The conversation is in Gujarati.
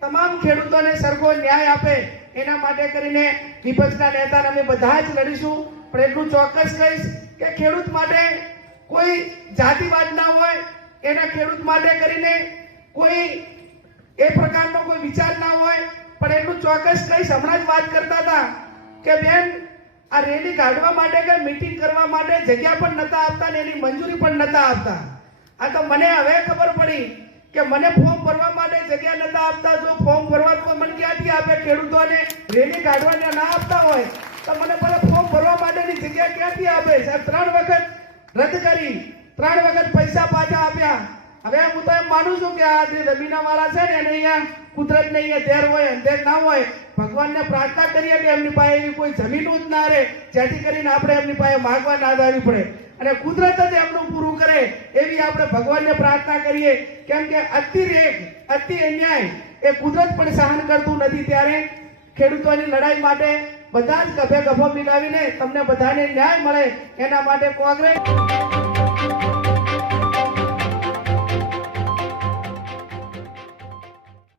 તમામ ખેડૂતોને સરખો ન્યાય આપે. એના માટે કરીને વિપક્ષના નેતા અમે બધા જ લડીશું. પણ એટલું ચોક્કસ કહીશ કે ખેડૂત માટે કોઈ જાતિવાદ ના હોય, એના ખેડૂત માટે કરીને કોઈ એ પ્રકારનો કોઈ વિચાર ના હોય. પણ એટલું ચોક્કસ કહીશ, હમણાં જ વાત કરતા હતા કે બેન, આ રેલી કાઢવા માટે કે મિટિંગ કરવા માટે જગ્યા પણ નતા આપતા ને એની મંજૂરી પણ નતા આપતા. આ તો મને હવે ખબર પડી કે મને ફોર્મ ભરવા માટે જગ્યા નતા આપતા, જો ફોર્મ ભરવા તો મને ક્યાંથી આપે? ખેડૂતોને રેલી કાઢવાને ના આપતા હોય, તો મને પેલા ફોર્મ ભરવા માટેની જગ્યા ક્યાંથી આપે? સાહેબ, ત્રણ વખત રદ કરી, ત્રણ વખત પૈસા પાછા આપ્યા. હવે હું તો એમ માનું છું કે આ જે રમીના વાળા છે ને, એને અહીંયા કુદરતને અહીંયા ધેર હોય, અંધેર ના હોય, ભગવાનને પ્રાર્થના કરીએ કે એમની પાસે એવી કોઈ જમીન જ ના રહે, જેથી કરીને આપણે એમની પાસે માગવા ના જવી પડે. અને કુદરત જ એમનું પૂરું કરે એવી આપણે ભગવાનને પ્રાર્થના કરીએ. કેમ કે અતિરેક અતિ અન્યાય એ કુદરત પણ સહન કરતું નથી ત્યારે ખેડૂતોની લડાઈ માટે બધા જ ગભે ગભો મિલાવીને તમને બધાને ન્યાય મળે એના માટે કોંગ્રેસ